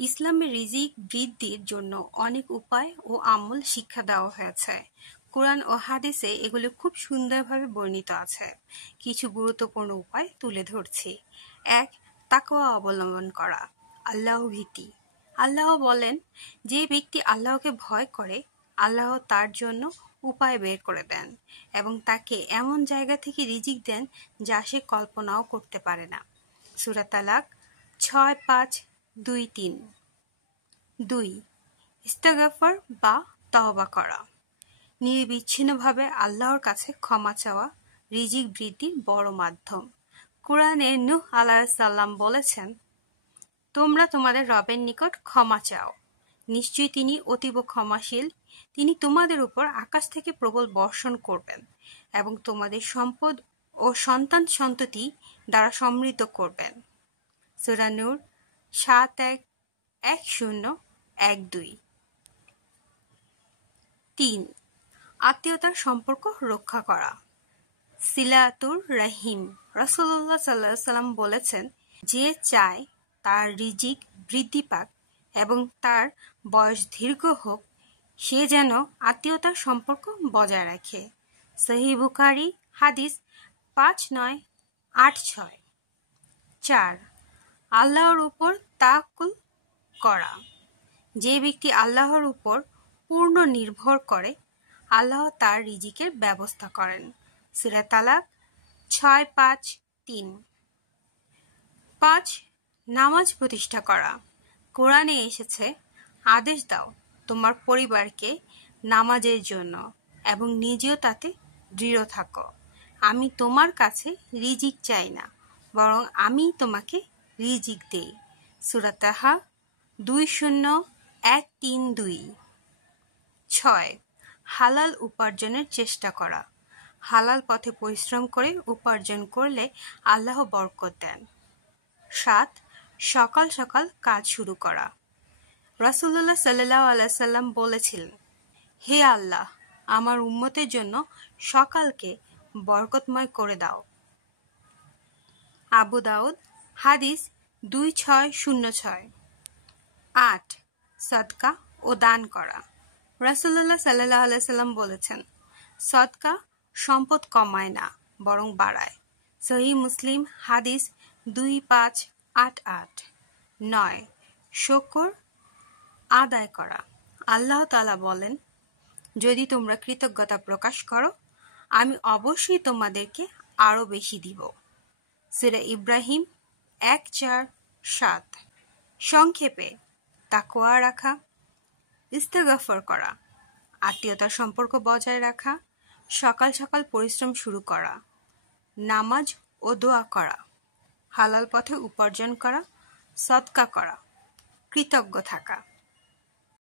ইসলামে রিজিক বৃদ্ধির জন্য অনেক উপায় ও আমল শিক্ষা দেওয়া হয়েছে। কোরআন ও হাদিসে এগুলো খুব সুন্দরভাবে বর্ণিত আছে। কিছু গুরুত্বপূর্ণ উপায় তুলে ধরছি। ১. তাকওয়া অবলম্বন করা, আল্লাহ ভীতি। আল্লাহ বলেন, যে ব্যক্তি আল্লাহকে ভয় করে, আল্লাহ তার জন্য উপায় বের করে দেন এবং তাকে এমন জায়গা থেকে রিজিক দেন যা সে কল্পনাও করতে পারে না। সূরা তালাক 6-5-2-3। ২. ইস্তেগফার বা তওবা করা, নিরবিচ্ছিন্নভাবে আল্লাহর কাছে ক্ষমা চাওয়া রিজিক বৃদ্ধির বড় মাধ্যম। কোরআনে নূহ আলাইহিস সালাম বলেছেন, তোমরা তোমাদের রবের নিকট ক্ষমা চাও, নিশ্চয়ই তিনি অতীব ক্ষমাশীল। তিনি তোমাদের উপর আকাশ থেকে প্রবল বর্ষণ করবেন এবং তোমাদের সম্পদ ও সন্তান সন্ততি দ্বারা সমৃদ্ধ করবেন। সূরা নূর 7-1-10-12। ৩. আত্মীয়তার সম্পর্ক রক্ষা করা, সিলাতুর রহিম। রাসূলুল্লাহ সাল্লাল্লাহু আলাইহি ওয়াসাল্লাম বলেছেন, যে চায় তার রিজিক বৃদ্ধি পাক এবং তার বয়স দীর্ঘ হোক, সে যেন আত্মীয়তার সম্পর্ক বজায় রাখে। সহিহ বুখারী হাদিস 5986। ৪. আল্লাহর উপর তাওয়াক্কুল করা, যে ব্যক্তি আল্লাহর উপর পূর্ণ নির্ভর করে, আল্লাহ তার রিজিকের ব্যবস্থা করেন। সূরা তালাক 6-5-3। ৫. নামাজ প্রতিষ্ঠা করা, কোরআনে এসেছে, আদেশ দাও তোমার পরিবারকে নামাজের জন্য এবং নিজেও তাতে দৃঢ় থাকো। আমি তোমার কাছে রিজিক চাই না, বরং আমি তোমাকে রিজিক দেই। সূরা তাহা 20-1-3-2। ৬. হালাল উপার্জনের চেষ্টা করা, হালাল পথে পরিশ্রম করে উপার্জন করলে আল্লাহ বরকত দেন। ৭. সকাল সকাল কাজ শুরু করা, রাসূলুল্লাহ সাল্লাল্লাহু আলাইহি ওয়াসাল্লাম বলেছিলেন, হে আল্লাহ, আমার উম্মতের জন্য সকালকে বরকতময় করে দাও। আবু দাউদ হাদিস 2606। ৮. সদকা ও দান করা, রাসূলুল্লাহ সাল্লাল্লাহু আলাইহি ওয়াসাল্লাম বলেছেন, সদকা সম্পদ কমায় না, বরং বাড়ায়। সহিহ মুসলিম হাদিস 2588। ৯. শুকর আদায় করা, আল্লাহ তাআলা বলেন, যদি তোমরা কৃতজ্ঞতা প্রকাশ করো, আমি অবশ্যই তোমাদেরকে আরো বেশি দিব। সূরা ইব্রাহিম 1-4-7। সংক্ষেপে, তাকওয়া রাখা, ইস্তেগফার করা, আত্মীয়তার সম্পর্ক বজায় রাখা, সকাল সকাল পরিশ্রম শুরু করা, নামাজ ও দোয়া করা, হালাল পথে উপার্জন করা, সদকা করা, কৃতজ্ঞ থাকা।